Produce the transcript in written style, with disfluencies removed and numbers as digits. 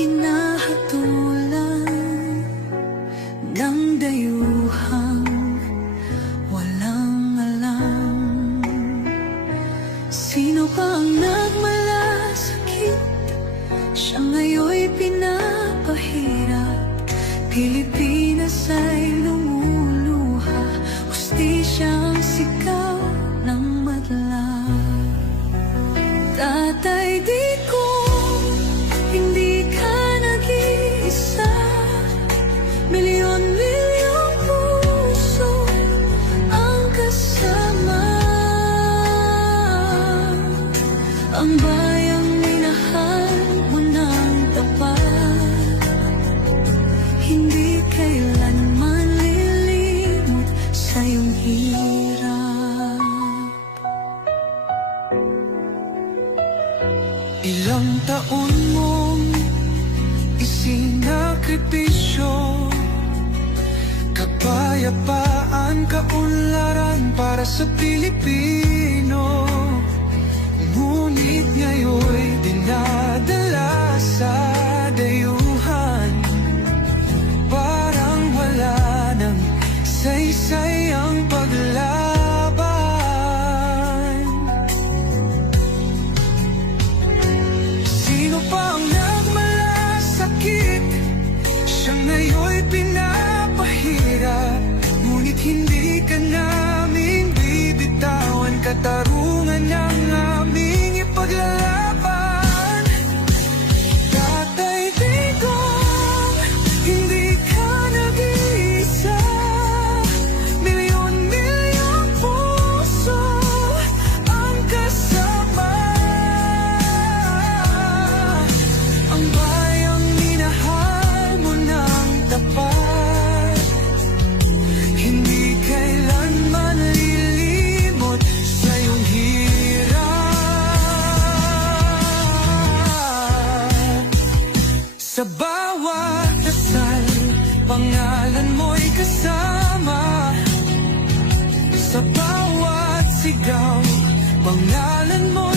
hinahatulan ng dayuhang walang alam. Sino pa ang nagmalasakit? Siya ngayon'y pinapahirap. Pilipinas ay lumuluha, hustisya ang sigaw ng madla. Tatay, di ko hindi ka nag-iisa. Milyon-milyong puso ang kasama. Ang bayang minahal mo ng tapat, hindi kailanman lilimot sa iyong hirap. Ilang taon mong isinakripisyo, kapayapaan, kaunlaran para sa Pilipino. Ngunit ngayon'y dinadala sa dayuhan, parang wala nang saysay ang paglaban. Sino pa ang nagmalasakit? Siya ngayon'y pinapahirap. Ngunit hindi ka namin bibitawan, katarungan ng aming ipaglalaban. Tatay Digong, hindi ka nag-iisa. Milyon-milyong puso ang kasama. Ang bayang minahal mo ng tapat, hindi kailanman lilimot sa iyong hirap. Sa bawat dasal, pangalan mo'y kasama. Sa bawat sigaw, pangalan mo